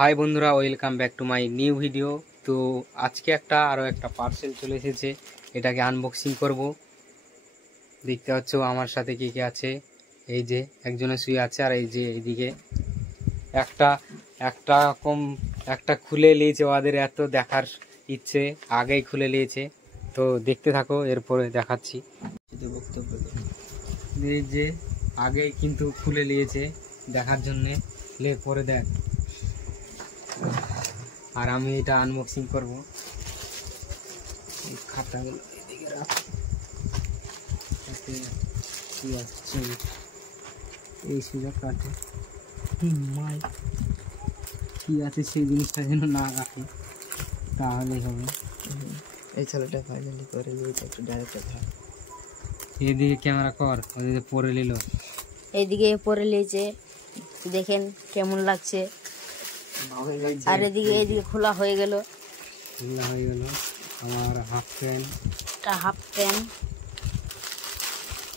High বন্ধুরা, welcome back to my new video. তো আজকে আরও একটা পার্সেল চলে এসেছে, এটাকে আনবক্সিং করব। দেখতে পাচ্ছ আমার সাথে কে কে আছে। এই যে একজনে শুয়ে আছে, আর এই যে এইদিকে একটা একটা কম একটা খুলে নিয়েছে। ওদের এত দেখার ইচ্ছে, আগেই খুলে নিয়েছে। তো দেখতে থাকো, এরপরে দেখাচ্ছি। এই যে আগেই কিন্তু খুলে নিয়েছে দেখার জন্যে, লে পরে দেখ। আর আমি এটা আনবক্সিং করব। এই খাতাগুলো এদিকে রাখ। কি আসছে এই সুযোগ কাটে, মাই কি আছে সেই জিনিসটা যেন না রাখে, তাহলেই হবে। এই ছেলেটা ফাইনালি করে নিয়েছে, একটু ডাইরেক্ট ভাই। এদিকে ক্যামেরা কর, ওদিকে পরে নিল। এইদিকে পরে নিয়েছে, দেখেন কেমন লাগছে। আর এইদিকে খোলা হয়ে গেল। খোলা হয়ে গেল আমার হাফ প্যান্ট। এটা হাফ প্যান্ট,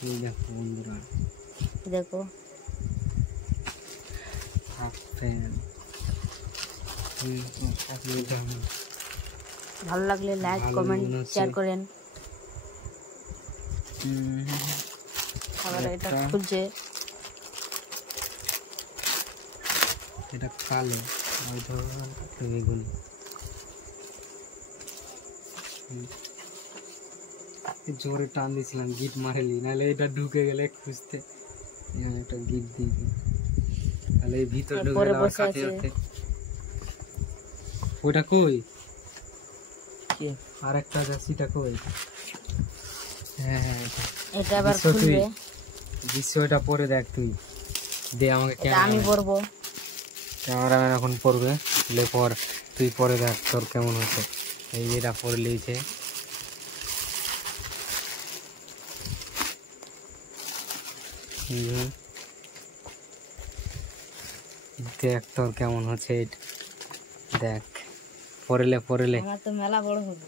এই দেখো বন্ধুরা, দেখো হাফ প্যান্ট। ভালো লাগলে লাইক কমেন্ট শেয়ার করেন। আবার এটা খুলছে, এটা কালো, বেগুনি। জোরে টান দিয়েছিলাম, গিট মারেলি, নাহলে এটা ঢুকে গেলে খুঁজতে একটা গিট দিয়ে, তাহলে এই ভিতর ঢুকে গেলে আবার কাটে যেতে। ওটা কই? আর একটা জার্সিটা কই? হ্যাঁ হ্যাঁ, এটা আবার খুলবে। দৃশ্যটা পরে দেখ তুই, দে আমাকে। আমি পরবো, ক্যামেরাম্যান এখন পড়বে, লে পর তুই পরে দেখ তোর কেমন হচ্ছে। এই যেটা পরে লিয়েছে, দেখ তোর কেমন হচ্ছে। দেখ পরেলে আমার তো মেলা বড় হবে।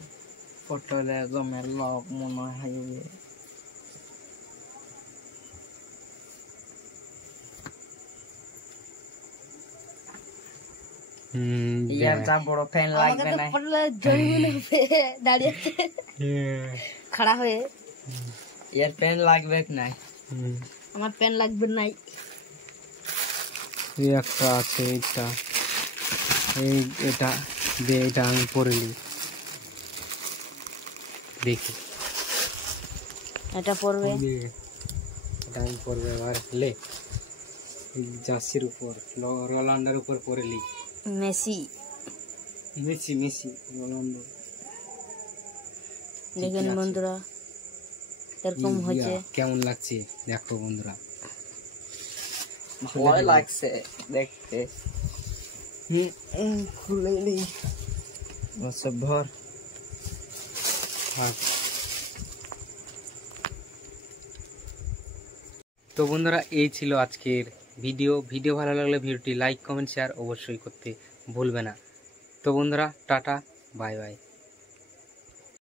ফটোলে একদম মেলা মনে হয়। ইয়ার যা বড় ফ্যান লাগবে না, দাঁড়িয়ে খাড়া হয়ে। ইয়ার প্যান লাগবে না, আমার প্যান লাগবে নাই। একটা আছে, এটা দে, এটা আমি পরে নি, দেখি এটা পরবে, এটা আমি পরবে। এবার লে জার্সির উপর, রোনাল্ডোর উপর পরে লি। Messi Ronaldo. দেখেন বন্ধুরা এরকম হচ্ছে, কেমন লাগছে দেখো বন্ধুরা। ভালো লাগছে দেখতে। খুলে নি সব ভর। তো বন্ধুরা, এই ছিল আজকের ভিডিও ভালো লাগলে ভিডিওটি লাইক কমেন্ট শেয়ার অবশ্যই করতে ভুলবে না। তো বন্ধুরা, টাটা, বাই বাই।